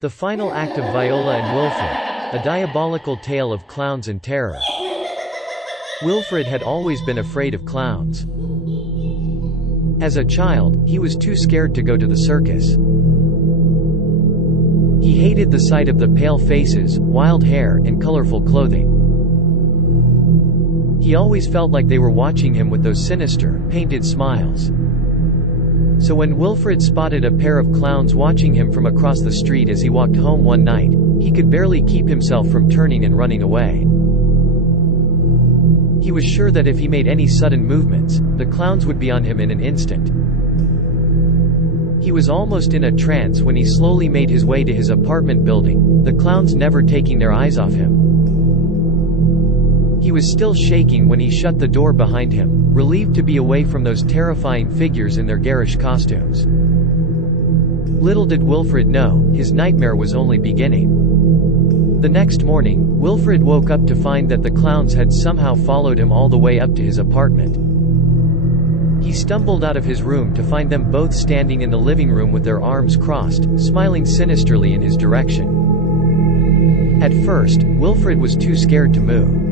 The final act of Viola and Wilfred, a diabolical tale of clowns and terror. Wilfred had always been afraid of clowns. As a child, he was too scared to go to the circus. He hated the sight of the pale faces, wild hair, and colorful clothing. He always felt like they were watching him with those sinister, painted smiles. So when Wilfred spotted a pair of clowns watching him from across the street as he walked home one night, he could barely keep himself from turning and running away. He was sure that if he made any sudden movements, the clowns would be on him in an instant. He was almost in a trance when he slowly made his way to his apartment building, the clowns never taking their eyes off him. He was still shaking when he shut the door behind him, relieved to be away from those terrifying figures in their garish costumes. Little did Wilfred know, his nightmare was only beginning. The next morning, Wilfred woke up to find that the clowns had somehow followed him all the way up to his apartment. He stumbled out of his room to find them both standing in the living room with their arms crossed, smiling sinisterly in his direction. At first, Wilfred was too scared to move.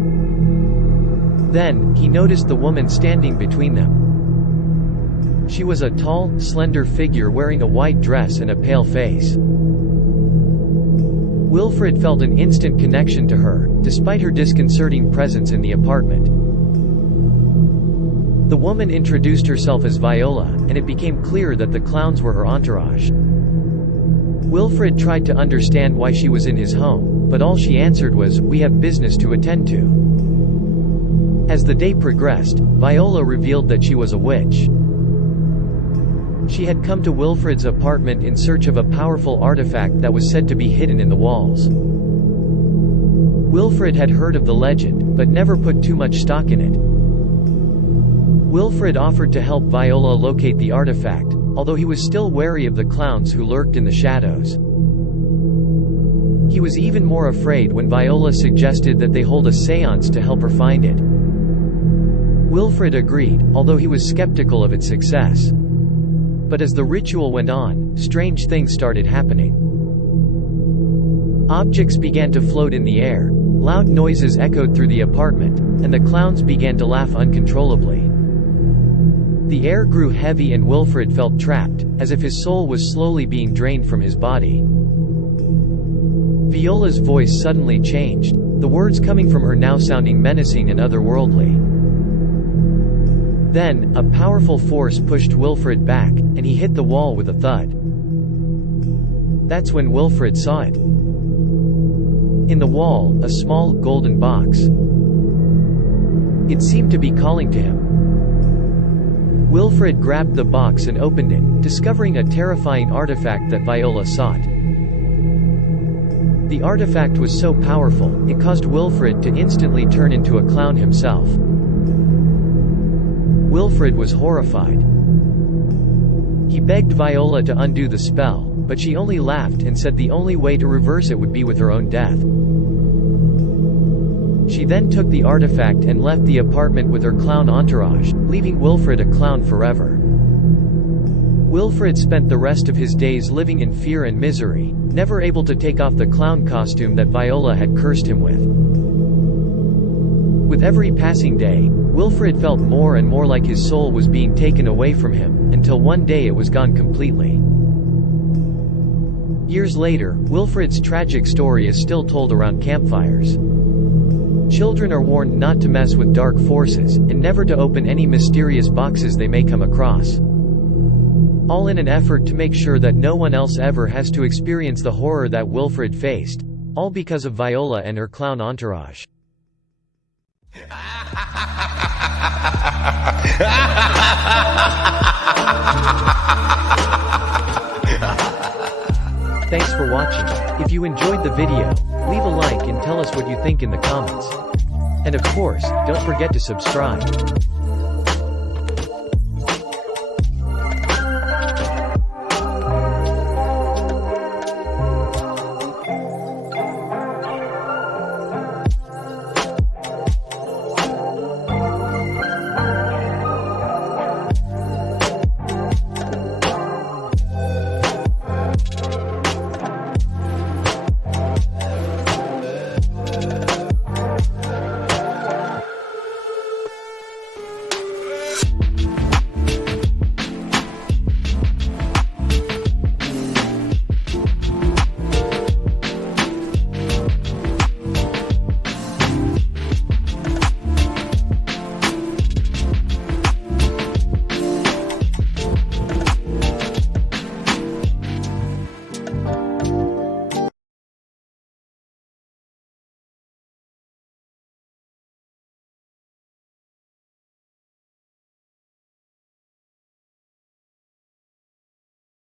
Then, he noticed the woman standing between them. She was a tall, slender figure wearing a white dress and a pale face. Wilfred felt an instant connection to her, despite her disconcerting presence in the apartment. The woman introduced herself as Viola, and it became clear that the clowns were her entourage. Wilfred tried to understand why she was in his home, but all she answered was, "We have business to attend to." As the day progressed, Viola revealed that she was a witch. She had come to Wilfred's apartment in search of a powerful artifact that was said to be hidden in the walls. Wilfred had heard of the legend, but never put too much stock in it. Wilfred offered to help Viola locate the artifact, although he was still wary of the clowns who lurked in the shadows. He was even more afraid when Viola suggested that they hold a séance to help her find it. Wilfred agreed, although he was skeptical of its success. But as the ritual went on, strange things started happening. Objects began to float in the air, loud noises echoed through the apartment, and the clowns began to laugh uncontrollably. The air grew heavy and Wilfred felt trapped, as if his soul was slowly being drained from his body. Viola's voice suddenly changed, the words coming from her now sounding menacing and otherworldly. Then, a powerful force pushed Wilfred back, and he hit the wall with a thud. That's when Wilfred saw it. In the wall, a small, golden box. It seemed to be calling to him. Wilfred grabbed the box and opened it, discovering a terrifying artifact that Viola sought. The artifact was so powerful, it caused Wilfred to instantly turn into a clown himself. Wilfred was horrified. He begged Viola to undo the spell, but she only laughed and said the only way to reverse it would be with her own death. She then took the artifact and left the apartment with her clown entourage, leaving Wilfred a clown forever. Wilfred spent the rest of his days living in fear and misery, never able to take off the clown costume that Viola had cursed him with. With every passing day, Wilfred felt more and more like his soul was being taken away from him, until one day it was gone completely. Years later, Wilfred's tragic story is still told around campfires. Children are warned not to mess with dark forces, and never to open any mysterious boxes they may come across. All in an effort to make sure that no one else ever has to experience the horror that Wilfred faced, all because of Viola and her clown entourage. Thanks for watching. If you enjoyed the video, leave a like and tell us what you think in the comments. And of course, don't forget to subscribe.